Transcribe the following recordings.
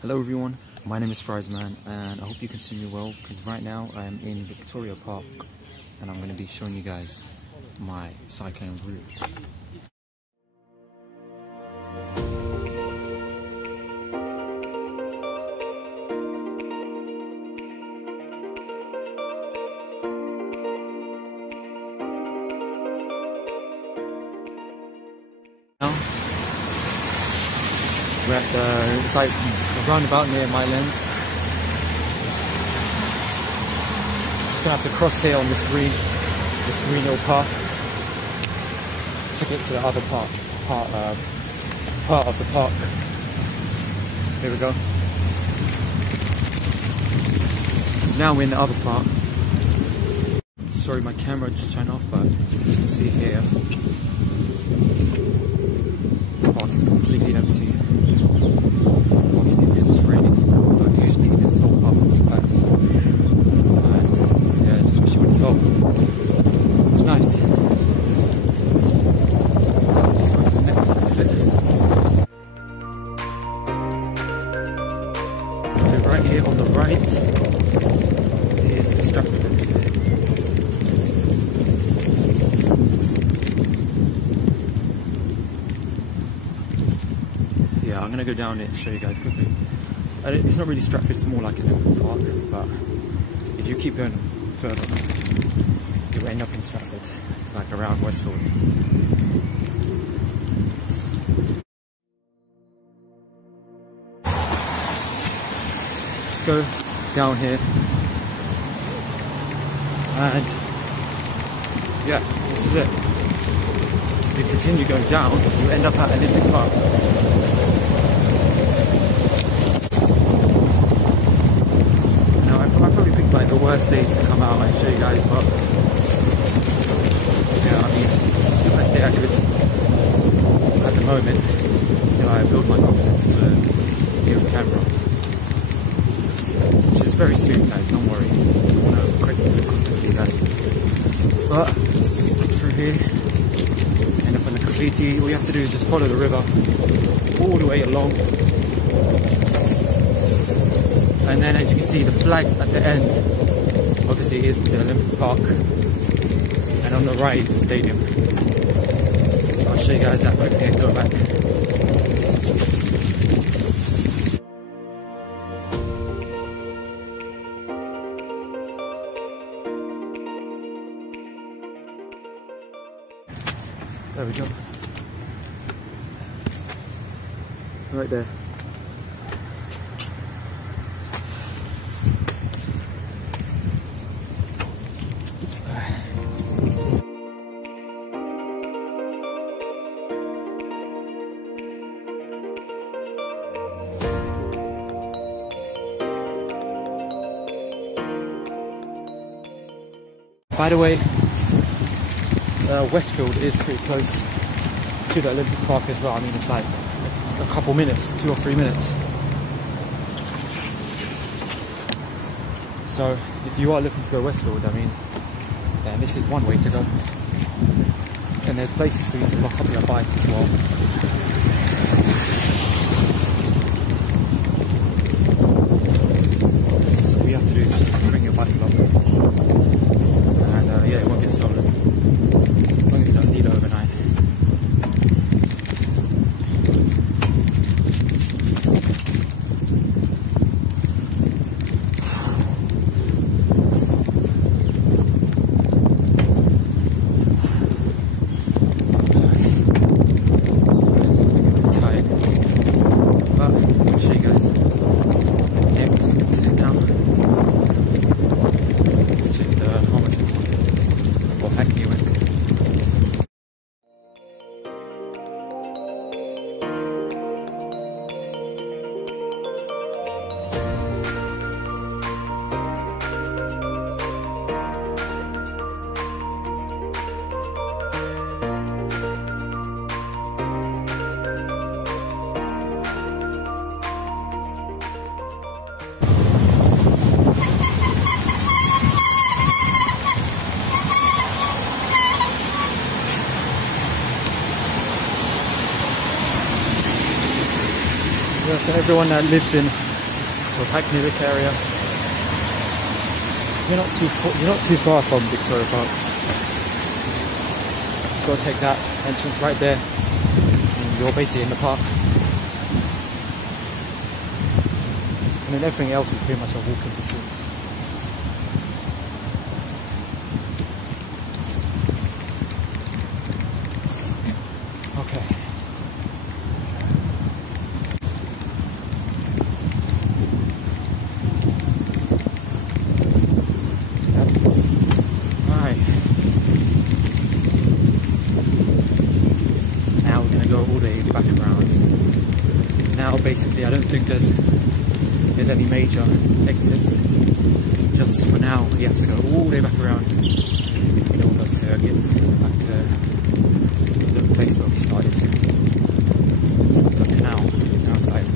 Hello everyone, my name is Friesman and I hope you can see me well because right now I am in Victoria Park and I'm going to be showing you guys my cycling route. Now, we're at it's like a roundabout near Mile End. Just gonna have to cross here on this green little path to get to the other part of the park. Here we go. So now we're in the other part. Sorry, my camera just turned off, but you can see here. The park is completely empty. Obviously because it's raining, but usually this whole park is packed. And yeah, especially when it's hot. It's nice. Let's go to the next exit. So right here on the right is the Stratford exit. Yeah, I'm going to go down it and show you guys quickly. It's not really Stratford, it's more like a little park, but if you keep going further, you'll end up in Stratford, like around Westfield. Just go down here, and yeah, this is it. If you continue going down, you end up at Olympic Park. I probably picked like the worst day to come out and show you guys, but yeah, I mean, the best day I could at the moment until I build my confidence to be on camera, which is very soon, guys. Don't worry, I don't want to create some good content for you guys. But let's get through here, end up in the graffiti. All you have to do is just follow the river all the way along. And then as you can see, the flags at the end, obviously is the Olympic Park, and on the right is the stadium. I'll show you guys that quickly and go back. There we go. Right there. By the way, Westfield is pretty close to the Olympic Park as well. I mean, it's like a couple minutes, 2 or 3 minutes. So if you are looking to go Westfield, I mean, then this is one way to go. And there's places for you to lock up your bike as well. So all you have to do is bring your bike along. And yeah, it won't get stolen, as long as you don't leave it overnight. So everyone that lives in So Hagnevik area. You're not too far from Victoria Park. Just got to take that entrance right there, and you're basically in the park. And then everything else is pretty much a walking distance. Okay. Alright. Now we're going to go all the way back around. Now basically I don't think there's any major exits. Just for now we have to go all the way back around in order to get back to the place where we started. The canal outside.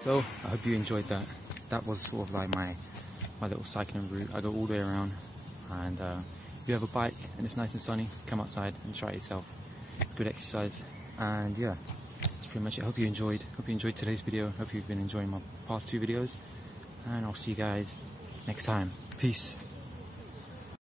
So I hope you enjoyed that. That was sort of like my little cycling route. I go all the way around, and if you have a bike and it's nice and sunny, come outside and try it yourself. It's good exercise, and yeah, that's pretty much it. Hope you enjoyed today's video. Hope you've been enjoying my past two videos, and I'll see you guys next time. Peace.